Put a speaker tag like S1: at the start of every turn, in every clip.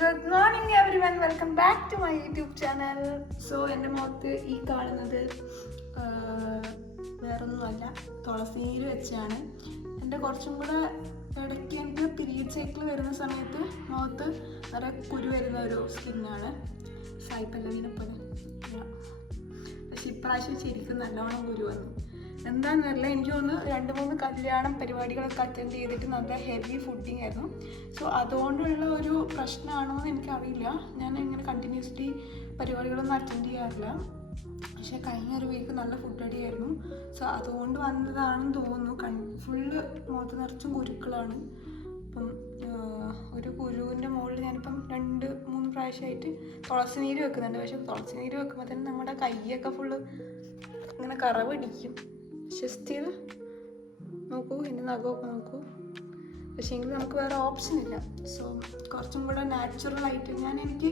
S1: Good morning everyone welcome back to my YouTube channel so എന്റെ മുഖത്ത് ഈ കാണുന്നത് വേറൊന്നുമല്ല തുളസി നീര് വെച്ചാണ്. എന്റെ കുറച്ചും കൂടെ ഇടയ്ക്ക് എനിക്ക് പീരീഡ് സൈക്കിൾ വരുന്ന സമയത്ത് മുഖത്ത് നിറയെ കുരു വരുന്ന ഒരു സ്കിന്നാണ് സായിപ്പല്ലവിനെ പോലെ. പക്ഷെ ഇപ്രാവശ്യം ശരിക്കും നല്ലോണം കുരു വന്നു. എന്താണെന്നല്ല എനിക്ക് തോന്നുന്നു രണ്ട് മൂന്ന് കല്യാണം പരിപാടികളൊക്കെ അറ്റൻഡ് ചെയ്തിട്ട് നല്ല ഹെവി ഫുഡിങ് ആയിരുന്നു. സോ അതുകൊണ്ടുള്ള ഒരു പ്രശ്നമാണോ എന്ന് എനിക്കറിയില്ല. ഞാൻ ഇങ്ങനെ കണ്ടിന്യൂസ്ലി പരിപാടികളൊന്നും അറ്റൻഡ് ചെയ്യാറില്ല. പക്ഷേ കഴിഞ്ഞ ഒരു വീക്ക് നല്ല ഫുഡ് അടിയായിരുന്നു. സോ അതുകൊണ്ട് വന്നതാണെന്ന് തോന്നുന്നു. കൺ ഫുള്ള് മുഖത്ത് നിറച്ചും കുരുക്കളാണ്. അപ്പം ഒരു കുരുവിന്റെ മുകളിൽ ഞാനിപ്പം രണ്ട് മൂന്ന് പ്രാവശ്യമായിട്ട് തുളസി നീര് വെക്കുന്നുണ്ട്. പക്ഷെ തുളസി നീര് വെക്കുമ്പോൾ തന്നെ നമ്മുടെ കൈയൊക്കെ ഫുള്ള് ഇങ്ങനെ കറവ് ഇടിക്കും സ്റ്റിൽ നോക്കൂ എന്റെ നഖമൊക്കെ നോക്കൂ. പക്ഷേ എങ്കിൽ നമുക്ക് വേറെ ഓപ്ഷൻ ഇല്ല. സോ കുറച്ചും കൂടെ നാച്ചുറൽ ആയിട്ട് ഞാൻ എനിക്ക്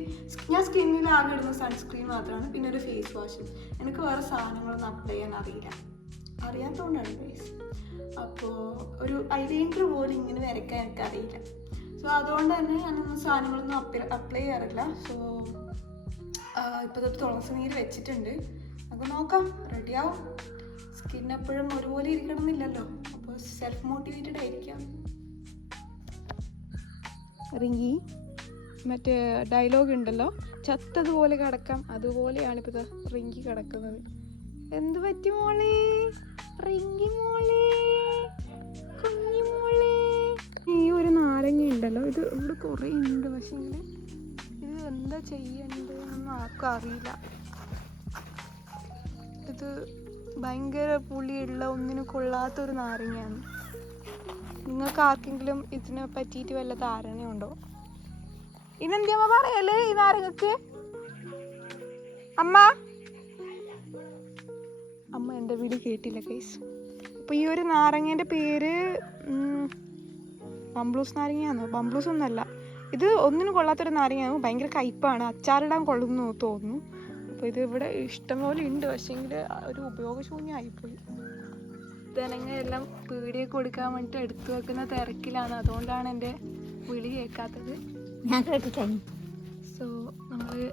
S1: ഞാൻ സ്കിന്നിൽ ആകെ ഇടുന്ന സൺസ്ക്രീൻ മാത്രമാണ്. പിന്നെ ഒരു ഫേസ് വാഷ് എനിക്ക് വേറെ സാധനങ്ങളൊന്നും അപ്ലൈ ചെയ്യാൻ അറിയില്ല. അറിയാത്തതുകൊണ്ടാണ് ഫേസ് അപ്പോൾ ഒരു ഐലൈനർ പോലും ഇങ്ങനെ വരയ്ക്കാൻ എനിക്ക് അറിയില്ല. സോ അതുകൊണ്ട് തന്നെ ഞാനൊന്നും സാധനങ്ങളൊന്നും അപ്ലൈ അപ്ലൈ ചെയ്യാറില്ല. സോ ഇപ്പോൾ തൊട്ട് തുളസി നീര് വെച്ചിട്ടുണ്ട്. അപ്പോൾ നോക്കാം റെഡിയാവും സ്കിൻ എപ്പോഴും ഒരുപോലെ ഇരിക്കണം എന്നില്ലല്ലോ അപ്പോൾ സെൽഫ് മോട്ടിവേറ്റഡ് ആയിരിക്കാം. റിങ്കി മറ്റേ ഡയലോഗ് ഉണ്ടല്ലോ? ചത്തതുപോലെ കിടക്കാം. അതുപോലെയാണ് ഇപ്പോൾ റിങ്കി കിടക്കുന്നത്. എന്ത് പറ്റി മോളെ? റിങ്കി മോളെ? കുഞ്ഞി മോളെ? ഈ ഒരു നാരങ്ങ ഉണ്ടല്ലോ ഇത് ഇവിടെ കുറേ ഉണ്ട് പക്ഷേ ഇങ്ങനെ ഇത് എന്താ ചെയ്യണ്ടത് ആർക്കും അറിയില്ല. ഇത് ഭയങ്കര പുളിയുള്ള ഒന്നിനും കൊള്ളാത്തൊരു നാരങ്ങയാണ്. നിങ്ങൾക്ക് ആർക്കെങ്കിലും ഇതിനെ പറ്റിയിട്ട് വല്ല ധാരണയുണ്ടോ? ഇനെന്തിയമ്മ പറയല്ലേ ഈ നാരങ്ങക്ക്? അമ്മ? അമ്മ എന്റെ വീട് കേട്ടില്ല കേസ് അപ്പോൾ ഈ ഒരു നാരങ്ങേന്റെ പേര് ബംബ്ലൂസ് നാരങ്ങയാണോ ബംബ്ലൂസ് ഒന്നല്ല. ഇത് ഒന്നിനും കൊള്ളാത്തൊരു നാരങ്ങയാണ് ഭയങ്കര കയ്പാണ്. അച്ചാറിടാൻ കൊള്ളുന്നു തോന്നുന്നു. അപ്പോൾ ഇത് ഇവിടെ ഇഷ്ടംപോലെ ഉണ്ട്. പക്ഷേങ്കിൽ ഒരു ഉപയോഗശൂന്യമായിപ്പോയി ജനങ്ങ എല്ലാം പീടിയൊക്കെ കൊടുക്കാൻ വേണ്ടിയിട്ട് എടുത്തു വെക്കുന്ന തിരക്കിലാണ്. അതുകൊണ്ടാണ് എന്റെ വിളി കേൾക്കാത്തത്.
S2: ഞാൻ കേട്ടിട്ടാണ്
S1: സോ നമ്മൾ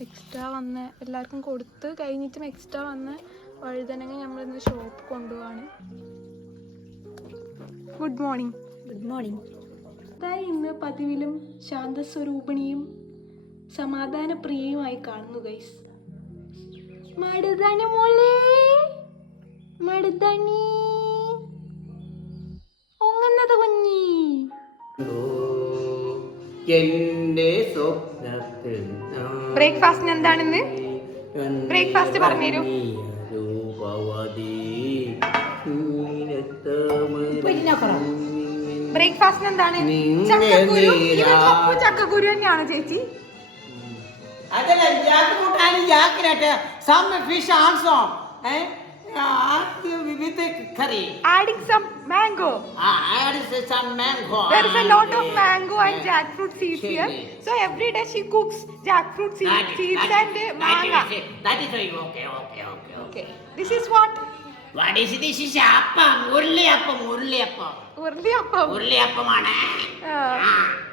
S1: എക്സ്ട്രാ വന്ന് എല്ലാവർക്കും കൊടുത്ത് കഴിഞ്ഞിട്ടും എക്സ്ട്രാ വന്ന് വഴുതനങ്ങ നമ്മളിന്ന് ഷോപ്പ് കൊണ്ടുപോവാണ്. ഗുഡ് മോർണിംഗ്
S2: ഗുഡ് മോർണിംഗ്
S1: അതായത് ഇന്ന് പതിവിലും ശാന്തസ്വരൂപിണിയും സമാധാനപ്രിയയുമായി കാണുന്നു ഗൈസ് മടുതണി മോളെ മടുതണി. ഉങ്ങുന്നത് കുഞ്ഞി.
S3: എന്റെ സ്വപ്നത്തിൽ
S1: ബ്രേക്ക്ഫാസ്റ്റിന് എന്താണെന്ന്? ബ്രേക്ക്ഫാസ്റ്റ് പറഞ്ഞുതരൂ.
S3: രൂപവതി
S1: ബ്രേക്ക്ഫാസ്റ്റിന് എന്താണ്? ചക്കക്കുരു. ചക്കക്കുരു തന്നെയാണ് ചേച്ചി?
S3: ಅದೆಲ್ಲ jackfruit and jack nut some fish also with.
S1: Adding some mango.
S3: Ah, adding some mango.
S1: There is a lot of mango and jackfruit seeds here. So every day she cooks jackfruit seeds, and manga.
S3: That is okay, okay, okay, okay.
S1: This is what.
S3: What is this? Is appam, urli appam,
S1: urli
S3: appam. Urli appam. Urli appam, ആണ്. Uh. Ah.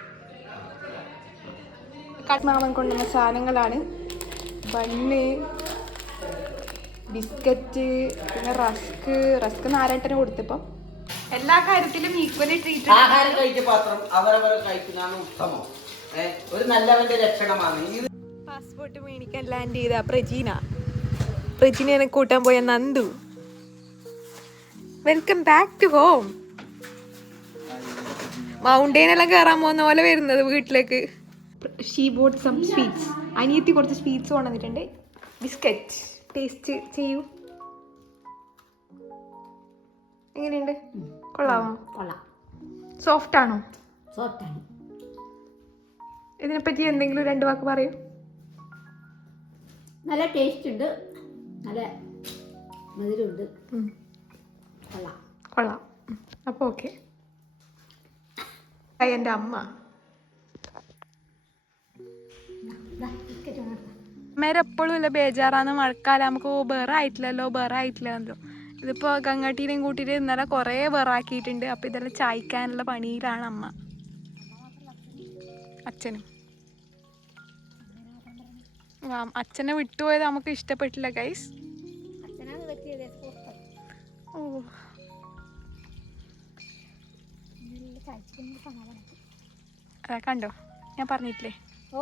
S1: മാമൻ കൊണ്ടുവന്ന സാധനങ്ങളാണ്. Bun biscuit പിന്നെ rusk rusk നാരായണത്തിന് കൊടുത്തപ്പം. എല്ലാ കാര്യത്തിലും equally treat
S3: ആഹാരം കഴിച്ച പാത്രം അവരവരെ കഴിക്കുന്നതാണ് ഉത്തമം. ഒരു നല്ലവന്റെ ലക്ഷണമാണ്.
S1: പാസ്പോർട്ട് മേടിക്കാൻ ലാൻഡ് ചെയ്ത പ്രജീന. പ്രജീനെ കൂട്ടാൻ പോയ Nandu. Welcome back to home mountain എല്ലാം കയറാൻ പോകുന്ന പോലെ വരുന്നത് വീട്ടിലേക്ക്. ഷീ ബോട്ട് സം സ്വീറ്റ്സ് അനിയത്തി കുറച്ച് സ്വീറ്റ്സ് കൊണ്ടുവന്നിട്ടുണ്ട്. ബിസ്ക്കറ്റ് ടേസ്റ്റ് ചെയ്യൂ. എങ്ങനെയുണ്ട്? കൊള്ളാമോ
S2: കൊള്ളാം.
S1: സോഫ്റ്റ് ആണോ?
S2: സോഫ്റ്റ് ആണ്.
S1: ഇതിനെപ്പറ്റി എന്തെങ്കിലും രണ്ട് വാക്ക് പറയൂ.
S2: നല്ല ടേസ്റ്റ് ഉണ്ട്. നല്ല മധുരമുണ്ട്. കൊള്ളാം.
S1: കൊള്ളാം. അപ്പോൾ ഓക്കെ എന്റെ അമ്മ. അമ്മേരെ എപ്പോഴും ഇല്ല ബേജാറാന്ന് മഴക്കാലം നമുക്ക് ബേറായിട്ടില്ലല്ലോ ബേറായിട്ടില്ലല്ലോ ഇതിപ്പോൾ ഗങ്ങാട്ടീനെയും കൂട്ടിയിട്ട് ഇന്നലെ കുറേ വേറാക്കിയിട്ടുണ്ട്. അപ്പോൾ ഇതെല്ലാം ചായ്ക്കാനുള്ള പണിയിലാണ് അമ്മ. അച്ഛനും. അച്ഛനെ വിട്ടുപോയത് നമുക്ക് ഇഷ്ടപ്പെട്ടില്ല ഗൈസ് ഓ അതാ കണ്ടോ? ഞാൻ പറഞ്ഞിട്ടില്ലേ?
S2: ഓ.